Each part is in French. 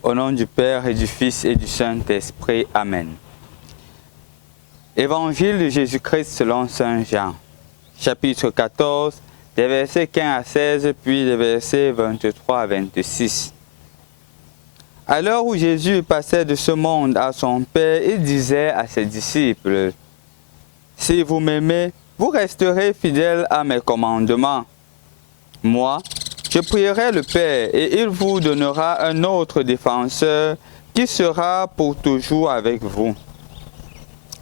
Au nom du Père et du Fils et du Saint-Esprit. Amen. Évangile de Jésus-Christ selon Saint Jean, chapitre 14, des versets 15 à 16, puis des versets 23 à 26. À l'heure où Jésus passait de ce monde à son Père, il disait à ses disciples, « Si vous m'aimez, vous resterez fidèles à mes commandements. Moi, je prierai le Père et il vous donnera un autre défenseur qui sera pour toujours avec vous.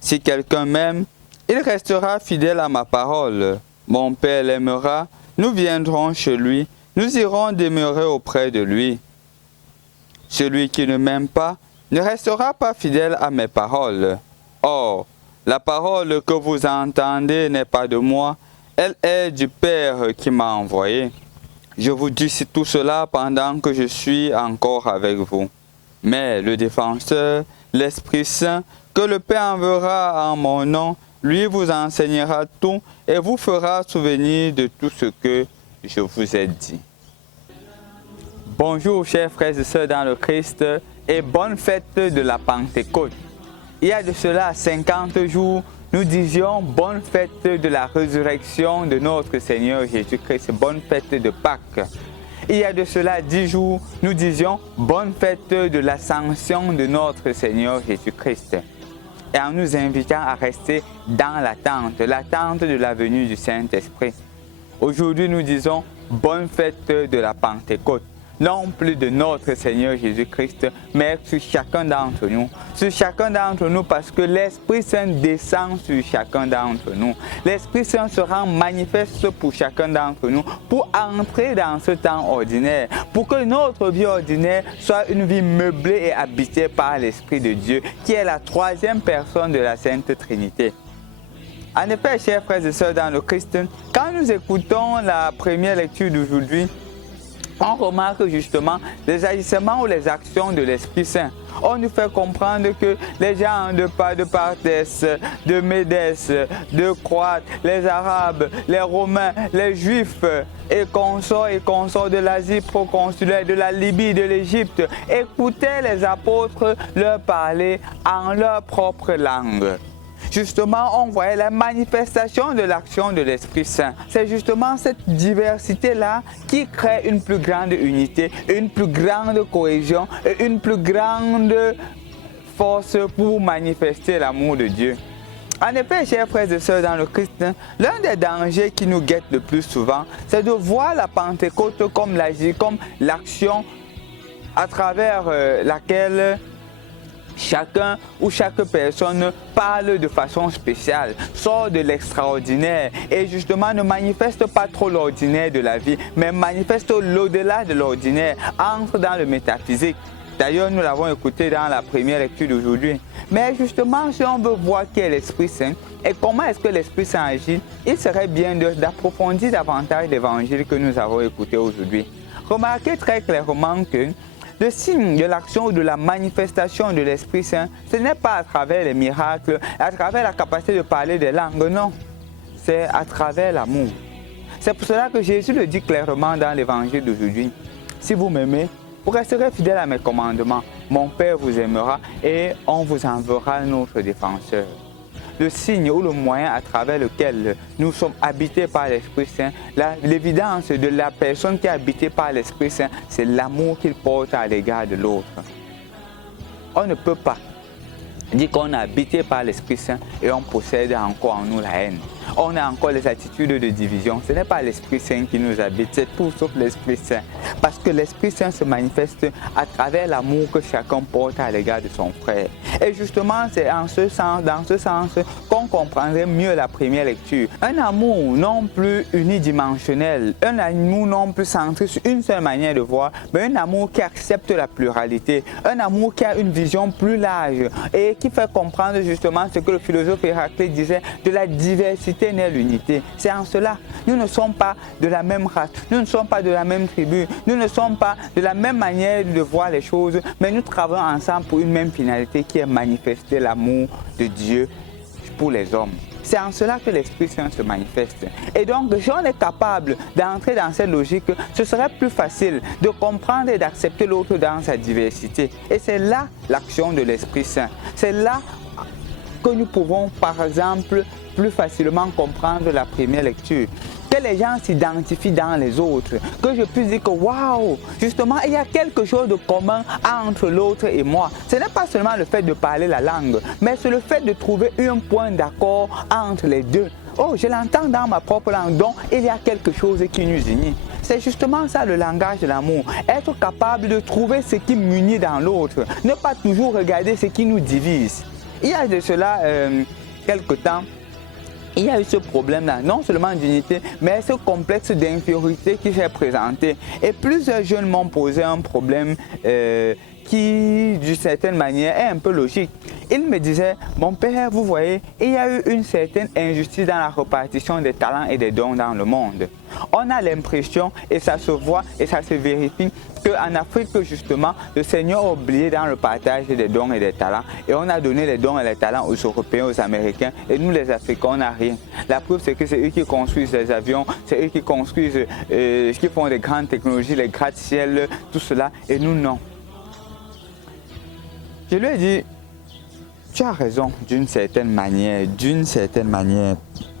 Si quelqu'un m'aime, il restera fidèle à ma parole. Mon Père l'aimera, nous viendrons chez lui, nous irons demeurer auprès de lui. Celui qui ne m'aime pas ne restera pas fidèle à mes paroles. Or, la parole que vous entendez n'est pas de moi, elle est du Père qui m'a envoyé. Je vous dis tout cela pendant que je suis encore avec vous. Mais le défenseur, l'Esprit Saint, que le Père enverra en mon nom, lui vous enseignera tout et vous fera souvenir de tout ce que je vous ai dit. » Bonjour chers frères et sœurs dans le Christ et bonne fête de la Pentecôte. Il y a de cela 50 jours, nous disions bonne fête de la résurrection de notre Seigneur Jésus-Christ, bonne fête de Pâques. Il y a de cela 10 jours, nous disions bonne fête de l'ascension de notre Seigneur Jésus-Christ. Et en nous invitant à rester dans l'attente de la venue du Saint-Esprit. Aujourd'hui, nous disons bonne fête de la Pentecôte. Non plus de notre Seigneur Jésus-Christ, mais sur chacun d'entre nous. Sur chacun d'entre nous parce que l'Esprit Saint descend sur chacun d'entre nous. L'Esprit Saint se rend manifeste pour chacun d'entre nous, pour entrer dans ce temps ordinaire, pour que notre vie ordinaire soit une vie meublée et habitée par l'Esprit de Dieu, qui est la troisième personne de la Sainte Trinité. En effet, chers frères et sœurs dans le Christ, quand nous écoutons la première lecture d'aujourd'hui, on remarque justement les agissements ou les actions de l'Esprit Saint. On nous fait comprendre que les gens de Partès, de Médès, de Croates, les Arabes, les Romains, les Juifs et consorts de l'Asie proconsulaire, de la Libye, de l'Égypte, écoutaient les apôtres leur parler en leur propre langue. Justement, on voyait la manifestation de l'action de l'Esprit Saint. C'est justement cette diversité-là qui crée une plus grande unité, une plus grande cohésion et une plus grande force pour manifester l'amour de Dieu. En effet, chers frères et sœurs dans le Christ, l'un des dangers qui nous guette le plus souvent, c'est de voir la Pentecôte comme l'action à travers laquelle chacun ou chaque personne parle de façon spéciale, sort de l'extraordinaire et justement ne manifeste pas trop l'ordinaire de la vie, mais manifeste l'au-delà de l'ordinaire, entre dans le métaphysique. D'ailleurs, nous l'avons écouté dans la première lecture d'aujourd'hui. Mais justement, si on veut voir qui est l'Esprit Saint et comment est-ce que l'Esprit Saint agit, il serait bien d'approfondir davantage l'évangile que nous avons écouté aujourd'hui. Remarquez très clairement que le signe de l'action ou de la manifestation de l'Esprit Saint, ce n'est pas à travers les miracles, à travers la capacité de parler des langues, non. C'est à travers l'amour. C'est pour cela que Jésus le dit clairement dans l'évangile d'aujourd'hui. Si vous m'aimez, vous resterez fidèles à mes commandements. Mon Père vous aimera et on vous enverra notre défenseur. Le signe ou le moyen à travers lequel nous sommes habités par l'Esprit Saint, l'évidence de la personne qui est habitée par l'Esprit Saint, c'est l'amour qu'il porte à l'égard de l'autre. On ne peut pas dire qu'on est habité par l'Esprit Saint et on possède encore en nous la haine. On a encore les attitudes de division. Ce n'est pas l'Esprit Saint qui nous habite, c'est tout sauf l'Esprit Saint. Parce que l'Esprit Saint se manifeste à travers l'amour que chacun porte à l'égard de son frère. Et justement, c'est dans ce sens qu'on comprendrait mieux la première lecture. Un amour non plus unidimensionnel, un amour non plus centré sur une seule manière de voir, mais un amour qui accepte la pluralité, un amour qui a une vision plus large et qui fait comprendre justement ce que le philosophe Héraclite disait, de la diversité naît l'unité. C'est en cela, nous ne sommes pas de la même race, nous ne sommes pas de la même tribu, nous ne sommes pas de la même manière de voir les choses, mais nous travaillons ensemble pour une même finalité qui est manifester l'amour de Dieu pour les hommes. c'est en cela que l'Esprit Saint se manifeste. Et donc, si on est capable d'entrer dans cette logique, ce serait plus facile de comprendre et d'accepter l'autre dans sa diversité. Et c'est là l'action de l'Esprit Saint. C'est là que nous pouvons, par exemple, plus facilement comprendre la première lecture. Que les gens s'identifient dans les autres, que je puisse dire que waouh, justement, il y a quelque chose de commun entre l'autre et moi. Ce n'est pas seulement le fait de parler la langue, mais c'est le fait de trouver un point d'accord entre les deux. Oh, je l'entends dans ma propre langue, donc il y a quelque chose qui nous unit. C'est justement ça le langage de l'amour. Être capable de trouver ce qui m'unit dans l'autre, ne pas toujours regarder ce qui nous divise. Il y a de cela quelque temps, il y a eu ce problème-là, non seulement d'unité, mais ce complexe d'infériorité qui s'est présenté. Et plusieurs jeunes m'ont posé un problème qui, d'une certaine manière, est un peu logique. Ils me disaient, mon père, vous voyez, il y a eu une certaine injustice dans la répartition des talents et des dons dans le monde. On a l'impression, et ça se voit et ça se vérifie, qu'en Afrique, justement, le Seigneur a oublié dans le partage des dons et des talents. Et on a donné les dons et les talents aux Européens, aux Américains. Et nous, les Africains, on n'a rien. La preuve, c'est que c'est eux qui construisent les avions, c'est eux qui construisent, qui font des grandes technologies, les gratte-ciel, tout cela. Et nous, non. Je lui ai dit, tu as raison d'une certaine manière,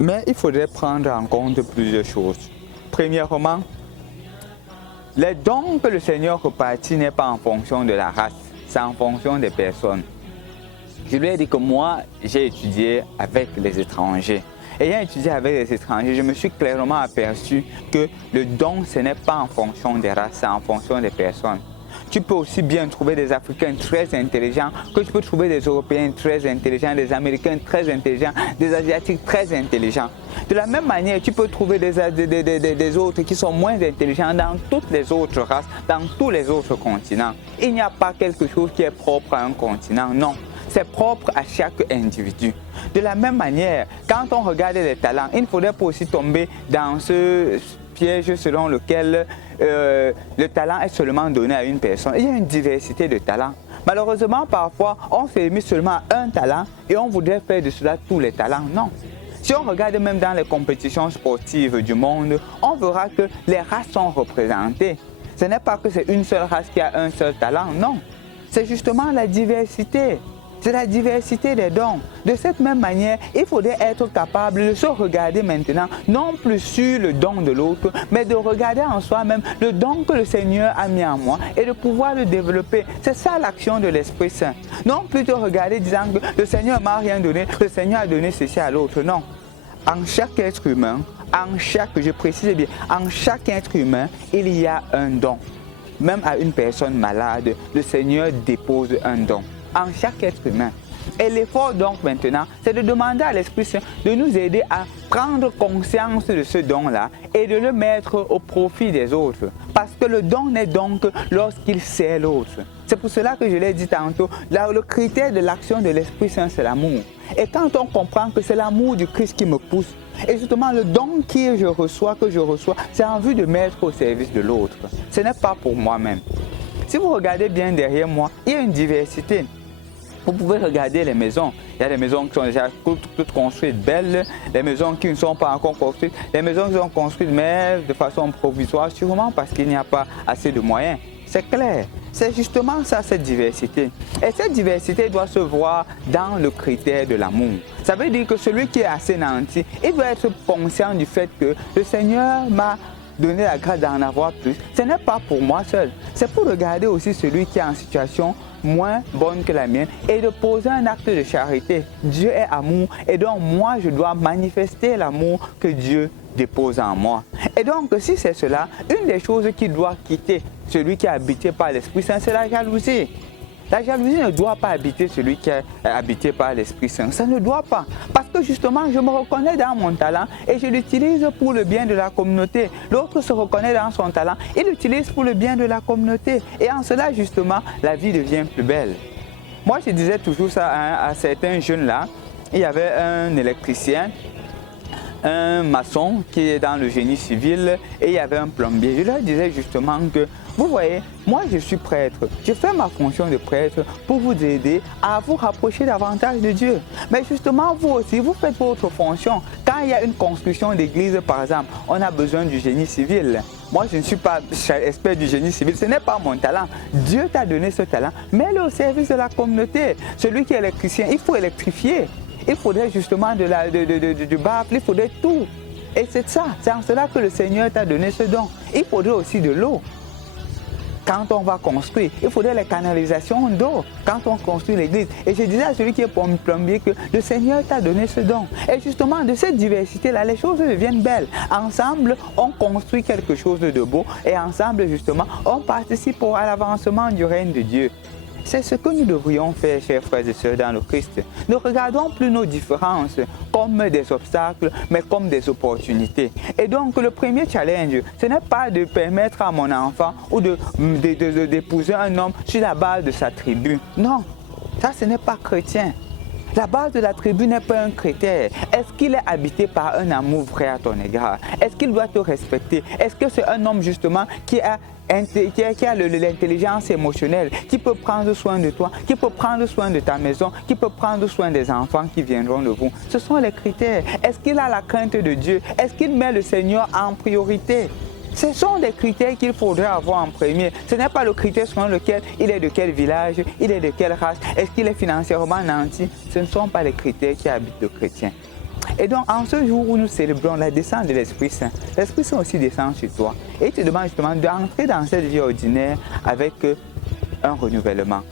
mais il faudrait prendre en compte plusieurs choses. Premièrement, les dons que le Seigneur repartit n'est pas en fonction de la race, c'est en fonction des personnes. Je lui ai dit que moi, j'ai étudié avec les étrangers. Ayant étudié avec les étrangers, je me suis clairement aperçu que le don, ce n'est pas en fonction des races, c'est en fonction des personnes. Tu peux aussi bien trouver des Africains très intelligents que tu peux trouver des Européens très intelligents, des Américains très intelligents, des Asiatiques très intelligents. De la même manière, tu peux trouver des autres qui sont moins intelligents dans toutes les autres races, dans tous les autres continents. Il n'y a pas quelque chose qui est propre à un continent, non. C'est propre à chaque individu. De la même manière, quand on regarde les talents, il ne faudrait pas aussi tomber dans ce piège selon lequel le talent est seulement donné à une personne. Il y a une diversité de talents. Malheureusement, parfois, on se limite seulement à un talent et on voudrait faire de cela tous les talents. Non. Si on regarde même dans les compétitions sportives du monde, on verra que les races sont représentées. Ce n'est pas que c'est une seule race qui a un seul talent, non. C'est justement la diversité. C'est la diversité des dons. De cette même manière, il faudrait être capable de se regarder maintenant, non plus sur le don de l'autre, mais de regarder en soi-même le don que le Seigneur a mis en moi et de pouvoir le développer. C'est ça l'action de l'Esprit Saint. Non plus de regarder disant que le Seigneur m'a rien donné, le Seigneur a donné ceci à l'autre. Non. En chaque être humain, je précise bien, en chaque être humain, il y a un don. Même à une personne malade, le Seigneur dépose un don. En chaque être humain. Et l'effort donc maintenant, c'est de demander à l'Esprit Saint de nous aider à prendre conscience de ce don-là et de le mettre au profit des autres. Parce que le don n'est donc lorsqu'il sert l'autre. C'est pour cela que je l'ai dit tantôt, le critère de l'action de l'Esprit Saint, c'est l'amour. Et quand on comprend que c'est l'amour du Christ qui me pousse, et justement le don que je reçois, c'est en vue de mettre au service de l'autre. Ce n'est pas pour moi-même. Si vous regardez bien derrière moi, il y a une diversité. Vous pouvez regarder les maisons. Il y a des maisons qui sont déjà toutes construites belles, les maisons qui ne sont pas encore construites, les maisons qui sont construites mais de façon provisoire, sûrement parce qu'il n'y a pas assez de moyens. C'est clair. C'est justement ça, cette diversité. Et cette diversité doit se voir dans le critère de l'amour. Ça veut dire que celui qui est assez nanti, il doit être conscient du fait que le Seigneur m'a donné la grâce d'en avoir plus. Ce n'est pas pour moi seul. C'est pour regarder aussi celui qui est en situation moins bonne que la mienne et de poser un acte de charité. Dieu est amour et donc moi je dois manifester l'amour que Dieu dépose en moi. Et donc si c'est cela, une des choses qui doit quitter celui qui est habité par l'Esprit Saint, c'est la jalousie. La jalousie ne doit pas habiter celui qui est habité par l'Esprit Saint. Ça ne doit pas. Parce que justement, je me reconnais dans mon talent et je l'utilise pour le bien de la communauté. L'autre se reconnaît dans son talent et l'utilise pour le bien de la communauté. Et en cela, justement, la vie devient plus belle. Moi, je disais toujours ça à certains jeunes là. Il y avait un électricien un maçon qui est dans le génie civil et il y avait un plombier. Je leur disais justement que, vous voyez, moi je suis prêtre, je fais ma fonction de prêtre pour vous aider à vous rapprocher davantage de Dieu. Mais justement, vous aussi, vous faites votre fonction. Quand il y a une construction d'église, par exemple, on a besoin du génie civil. Moi, je ne suis pas expert du génie civil, ce n'est pas mon talent. Dieu t'a donné ce talent, mets-le au service de la communauté. Celui qui est électricien, il faut électrifier. Il faudrait justement du baffle, il faudrait tout. Et c'est ça, c'est en cela que le Seigneur t'a donné ce don. Il faudrait aussi de l'eau. Quand on va construire, il faudrait les canalisations d'eau quand on construit l'église. Et je disais à celui qui est plombier que le Seigneur t'a donné ce don. Et justement, de cette diversité-là, les choses deviennent belles. Ensemble, on construit quelque chose de beau et ensemble, justement, on participe à l'avancement du règne de Dieu. C'est ce que nous devrions faire, chers frères et sœurs, dans le Christ. Ne regardons plus nos différences comme des obstacles, mais comme des opportunités. Et donc, le premier challenge, ce n'est pas de permettre à mon enfant ou d'épouser un homme sur la base de sa tribu. Non, ça, ce n'est pas chrétien. La base de la tribu n'est pas un critère. Est-ce qu'il est habité par un amour vrai à ton égard? Est-ce qu'il doit te respecter? Est-ce que c'est un homme justement qui a l'intelligence émotionnelle, qui peut prendre soin de toi, qui peut prendre soin de ta maison, qui peut prendre soin des enfants qui viendront de vous? Ce sont les critères. Est-ce qu'il a la crainte de Dieu? Est-ce qu'il met le Seigneur en priorité? Ce sont des critères qu'il faudrait avoir en premier. Ce n'est pas le critère selon lequel il est de quel village, il est de quelle race, est-ce qu'il est financièrement nanti. Ce ne sont pas les critères qui habitent le chrétien. Et donc, en ce jour où nous célébrons la descente de l'Esprit Saint, l'Esprit Saint aussi descend sur toi. Et il te demande justement d'entrer dans cette vie ordinaire avec un renouvellement.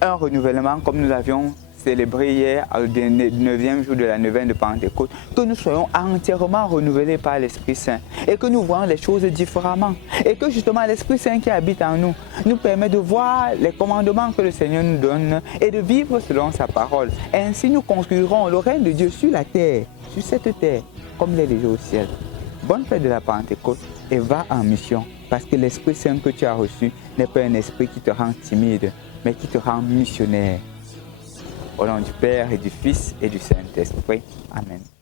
Un renouvellement comme nous l'avions célébré hier, au 9e jour de la neuvaine de Pentecôte, que nous soyons entièrement renouvelés par l'Esprit Saint et que nous voyons les choses différemment. Et que justement l'Esprit Saint qui habite en nous nous permet de voir les commandements que le Seigneur nous donne et de vivre selon sa parole. Ainsi nous construirons le règne de Dieu sur la terre, sur cette terre, comme il est déjà au ciel. Bonne fête de la Pentecôte et va en mission, parce que l'Esprit Saint que tu as reçu n'est pas un esprit qui te rend timide, mais qui te rend missionnaire. Au nom du Père et du Fils et du Saint-Esprit. Amen.